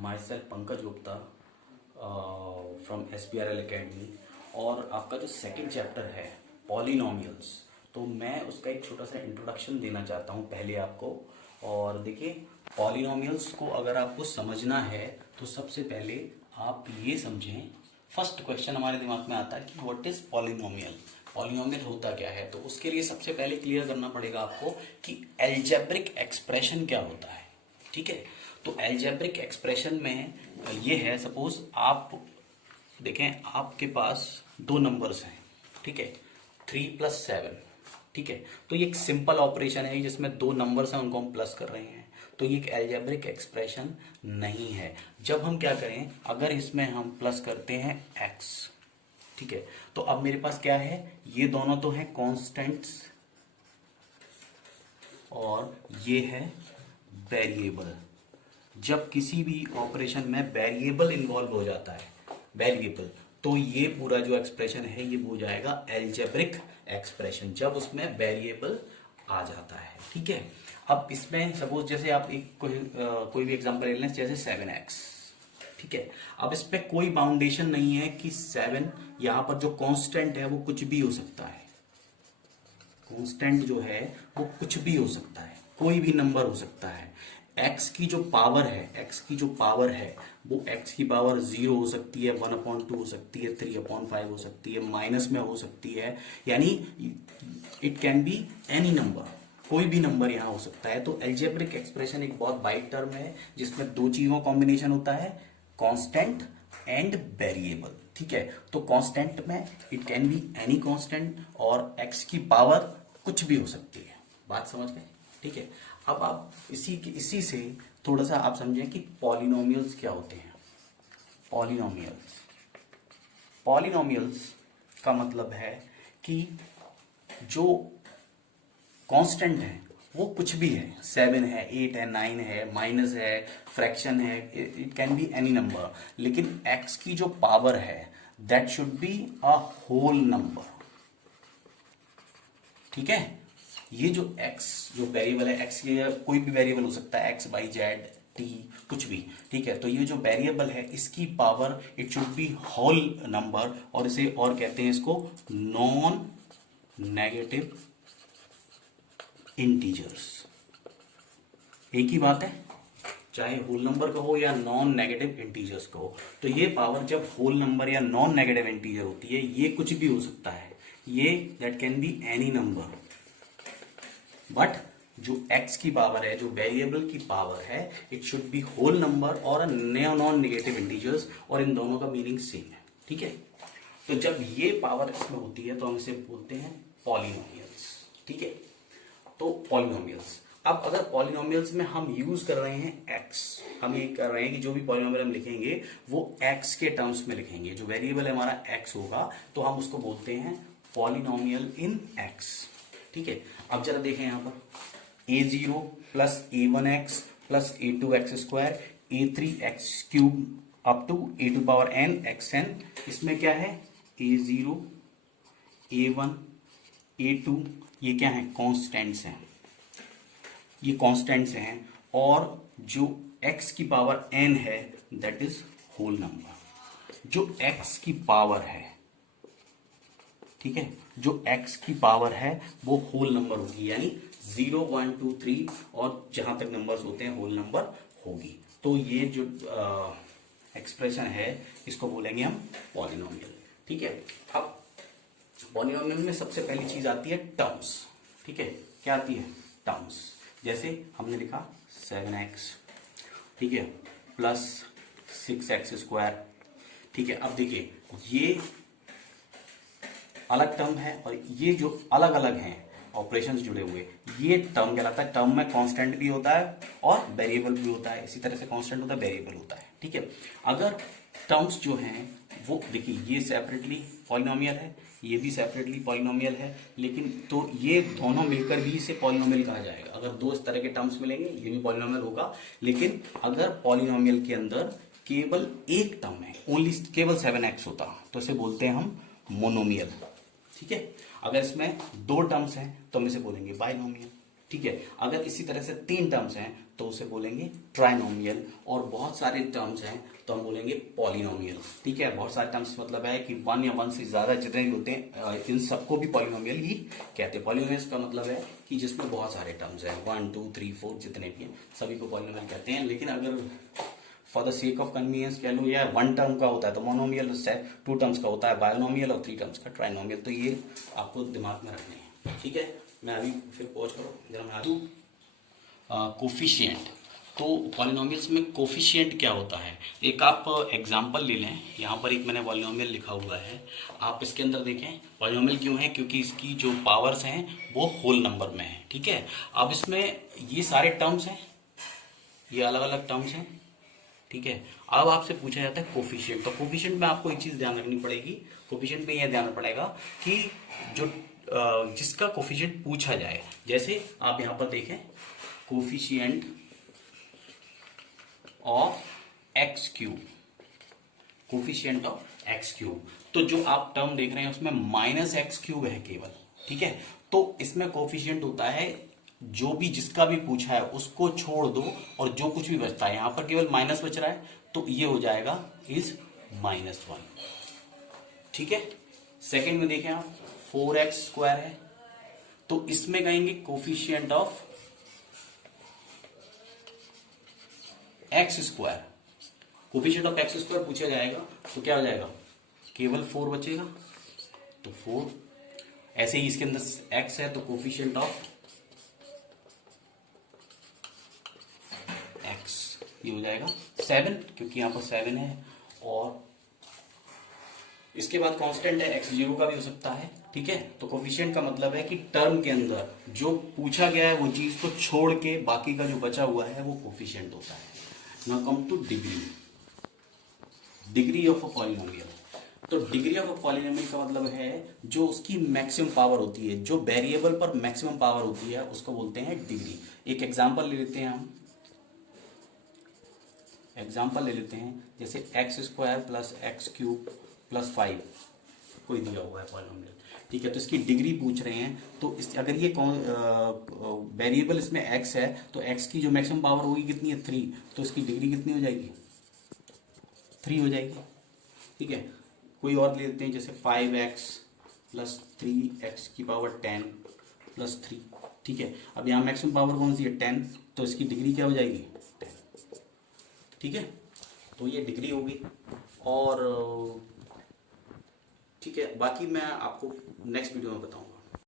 myself Pankaj Gupta from SPRL Academy। और आपका जो सेकंड चैप्टर है पॉलिनोमियल्स, तो मैं उसका एक छोटा सा इंट्रोडक्शन देना चाहता हूँ पहले आपको। और देखिए, पॉलिनोमियल्स को अगर आपको समझना है तो सबसे पहले आप ये समझें, फर्स्ट क्वेश्चन हमारे दिमाग में आता है कि व्हाट इज पॉलिनोमियल, पॉलिनोमियल होता क्या है। तो उसके लिए सबसे पहले क्लियर करना पड़ेगा आपको कि एल्जेब्रिक एक्सप्रेशन क्या होता है। ठीक है, तो एल्जेब्रिक एक्सप्रेशन में ये है, सपोज आप देखें आपके पास दो नंबर्स हैं, ठीक है, 3+7। ठीक है, तो ये एक सिंपल ऑपरेशन है जिसमें दो नंबर्स हैं उनको हम प्लस कर रहे हैं, तो ये एक एल्जेब्रिक एक्सप्रेशन नहीं है। जब हम क्या करें, अगर इसमें हम प्लस करते हैं x, ठीक है, तो अब मेरे पास क्या है, ये दोनों तो हैं कांस्टेंट्स और ये है वेरिएबल। जब किसी भी ऑपरेशन में वेरिएबल इन्वॉल्व हो जाता है, वेरिएबल, तो ये पूरा जो एक्सप्रेशन है ये हो जाएगा एल्जेब्रिक एक्सप्रेशन, जब उसमें वेरिएबल आ जाता है। ठीक है, अब इसमें सपोज जैसे आप एक कोई भी एग्जांपल ले लें, जैसे 7x। ठीक है, अब इस पे कोई बाउंडेशन नहीं है कि 7, यहां पर जो कांस्टेंट है वो कुछ भी हो सकता है। कांस्टेंट जो है वो कुछ भी हो सकता है, कोई भी नंबर हो सकता है। x की जो पावर है, x की जो पावर है वो x की पावर 0 हो सकती है, 1/2 हो सकती है, 3/5 हो सकती है, माइनस में हो सकती है, यानी it can be any number, कोई भी नंबर यहां हो सकता है। तो एल्जेब्रिक एक्सप्रेशन एक बहुत वाइड टर्म है जिसमें दो चीजों का कॉम्बिनेशन होता है, कांस्टेंट एंड वेरिएबल। ठीक है, तो कांस्टेंट में it can be any constant और x की पावर कुछ भी हो सकती है। बात समझ गए? ठीक है, अब आप इसी से थोड़ा सा आप समझें कि पॉलिनोमियल्स क्या होते हैं। पॉलिनोमियल्स, पॉलिनोमियल्स का मतलब है कि जो कांस्टेंट है वो कुछ भी है, 7 है, 8 है, 9 है, माइनस है, फ्रैक्शन है, it can be any number, लेकिन x की जो पावर है that should be a whole number. ठीक है, ये जो x जो वेरिएबल है, x की कोई भी वेरिएबल हो सकता है, x y z t कुछ भी। ठीक है, तो ये जो वेरिएबल है इसकी power it should be whole number, और इसे और कहते हैं इसको नॉन नेगेटिव इंटीजर्स। एक ही बात है, चाहे होल नंबर का हो या नॉन नेगेटिव इंटीजर्स का हो। तो ये पावर जब होल नंबर या नॉन नेगेटिव इंटीजर होती है, ये कुछ भी हो सकता है, ये that can be any number, but जो x की पावर है, जो वेरिएबल की पावर है, it should be whole number और नॉन नेगेटिव इंटीजर्स, और इन दोनों का मीनिंग सेम है। ठीक है, तो जब ये पावर इसमें होती है तो हम इसे बोलते हैं पॉलिनोमियल्स। ठीक है, तो पॉलिनोमियल्स, अब अगर पॉलिनोमियल्स में हम यूज कर रहे हैं x, हम ये कर रहे हैं कि जो भी पॉलिनोमियल हम लिखेंगे वो x के टर्म्स में लिखेंगे, जो वेरिएबल हमारा x होगा तो हम उसको बोलते हैं पॉलिनोमियल इन x। ठीक है, अब जरा देखें यहां पर a0 plus a1x plus a2x square a3x³ up to a⁴n xn, इसमें क्या है, a0 a1 a2, ये क्या है, कांस्टेंट्स हैं, ये कांस्टेंट्स हैं, और जो x की पावर n है दैट इज होल नंबर। जो x की पावर है, ठीक है, जो x की पावर है वो होल नंबर होगी, यानी 0 1 2 3 और जहां तक नंबर्स होते हैं होल नंबर होगी। तो ये जो एक्सप्रेशन है इसको बोलेंगे हम पॉलिनोमियल। ठीक है, अब पॉलिनोमियल में सबसे पहली चीज आती है टर्म्स। ठीक है, क्या आती है, टर्म्स। जैसे हमने लिखा 7x, ठीक है, प्लस 6x²। ठीक है, अब देखिए ये अलग टर्म है और ये जो अलग अलग हैं ऑपरेशंस जुड़े हुए, ये टर्म कहलाता है। टर्म में कांस्टेंट भी होता है और वेरिएबल भी होता है, इसी तरह से कांस्टेंट होता है, वेरिएबल होता है। ठीक है, अगर टर्म्स जो हैं वो देखिए, ये सेपरेटली पॉलिनोमियल है, ये भी सेपरेटली पॉलिनोमियल है, लेकिन तो ये दोनों मिलकर भी इसे पॉलिनोमियल कहा जाएगा। अगर दो इस तरह के टर्म्स मिलेंगे ये भी पॉलिनोमियल होगा, लेकिन अगर पॉलिनोमियल के अंदर केवल एक टर्म है, ओनली केवल 7x होता तो इसे बोलते हैं हम मोनोमियल। ठीक है, अगर इसमें दो टर्म्स हैं तो हम इसे बोलेंगे बाइनोमियल। ठीक है। अगर इसी तरह से 3 टर्म्स हैं तो उसे बोलेंगे ट्राइनोमियल, और बहुत सारे टर्म्स हैं तो हम बोलेंगे पॉलिनोमियल। ठीक है, बहुत सारे टर्म्स मतलब है कि 1 या 1 से ज्यादा जितने भी होते हैं इन सबको भी पॉलिनोमियल ही कहते हैं। पॉलिनोमियल का मतलब है कि जिसमें बहुत सारे टर्म्स हैं, 1 2 3 4 जितने भी हैं सभी को पॉलिनोमियल कहते हैं। लेकिन अगर for the sake of convenience कह लो, या 1 टर्म का होता है तो मोनोमियल, 2 टर्म्स का होता है बायोनोमियल, और 3 टर्म्स का ट्राइनोमियल। तो ये आपको दिमाग में रखने हैं। ठीक है, मैं अभी फिर पॉज करो जरा, मैं आजू कोफिशिएंट। तो पॉलिनोमियल्स में कोफिशिएंट क्या होता है, एक आप एग्जांपल ले लें। यहाँ पर एक मैंने पॉलिनोमियल लिखा हुआ है, आप इसके अंदर देखें। पॉलिनोमियल क्यों है, क्योंकि इसकी जो पावर्स हैं वो होल नंबर में है। ठीक है, अब इसमें ये सारे टर्म्स हैं, ये अलग अलग टर्म्स हैं। ठीक है, अब आपसे पूछा जाता है कोफिशिएंट। तो कोफिशिएंट में आपको एक चीज ध्यान रखनी पड़ेगी। कोफिशिएंट में यह ध्यान रखना पड़ेगा कि जो जिसका कोफिशिएंट पूछा जाए, जैसे आप यहां पर देखें coefficient of x cube, coefficient of x cube. तो जो आप टर्म देख रहे हैं उसमें माइनस एक्स क्यूब है केवल। ठीक है, तो इसमें कोफिशिएंट होता है जो भी जिसका भी पूछा है उसको छोड़ दो, और जो कुछ भी बचता है, यहां पर केवल माइनस बच रहा है तो ये हो जाएगा इज -1। ठीक है, सेकंड में देखें आप 4x² है, तो इसमें कहेंगे coefficient of x²। Coefficient of x² पूछा जाएगा तो क्या हो जाएगा, केवल 4 बचेगा तो 4। ऐसे ही इसके अंदर x है तो कोफिशिएंट ऑफ x ये हो जाएगा 7, क्योंकि यहां पर 7 है। और इसके बाद कांस्टेंट है, x 0 का भी हो सकता है। ठीक है, तो कोफिशिएंट का मतलब है कि टर्म के अंदर जो पूछा गया है वो चीज को छोड़ के बाकी का जो बचा हुआ है वो कोफिशिएंट होता है। Now come two degree, degree of a polynomial. तो डिग्री ऑफ अ पॉलिनोमियल का मतलब है जो उसकी मैक्सिमम पावर होती है, जो वेरिएबल पर मैक्सिमम पावर होती है उसको बोलते हैं डिग्री। एक एग्जांपल ले लेते हैं हम, एग्जांपल ले लेते हैं जैसे x² प्लस x³ प्लस 5 कोई दिया हुआ है पॉलिनोमियल। ठीक है, तो इसकी डिग्री पूछ रहे हैं। तो अगर ये वेरिएबल इसमें x है तो x की जो मैक्सिमम पावर होगी कितनी है, 3, तो इसकी डिग्री कितनी हो जाएगी, 3 हो जाएगी। ठीक है, कोई और ले लेते हैं जैसे 5x प्लस 3x की पावर 10 प्लस 3। ठीक है, अब यहाँ मैक्सिमम पावर कौन सी है, 10, तो इसकी डिग्री क्या हो जाएगी, 10। ठीक है, तो ये डिग्री होगी। और ठीक है, बाकी मैं आपको नेक्स्ट वीडियो में बताऊंगा।